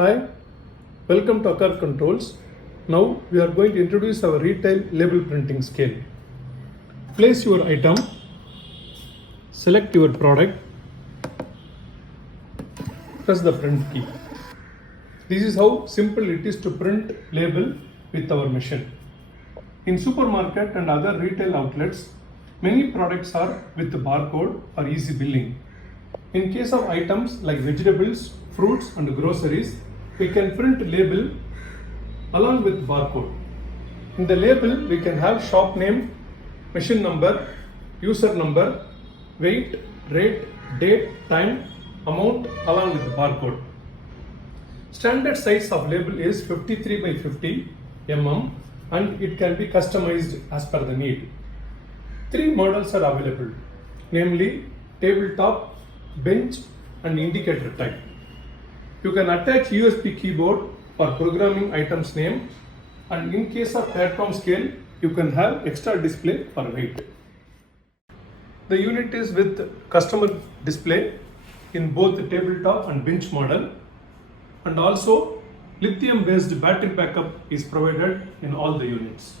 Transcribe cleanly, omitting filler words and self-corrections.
Hi, welcome to Akar Controls. Now we are going to introduce our retail label printing scale. Place your item, select your product, press the print key. This is how simple it is to print label with our machine. In supermarket and other retail outlets, many products are with the barcode for easy billing. In case of items like vegetables, fruits and groceries, we can print label along with barcode. In the label, we can have shop name, machine number, user number, weight, rate, date, time, amount along with the barcode. Standard size of label is 53 by 50 mm and it can be customized as per the need. Three models are available, namely tabletop, bench and indicator type. You can attach USB keyboard for programming items name, and in case of platform scale, you can have extra display for weight. The unit is with customer display in both the tabletop and bench model, and also lithium based battery backup is provided in all the units.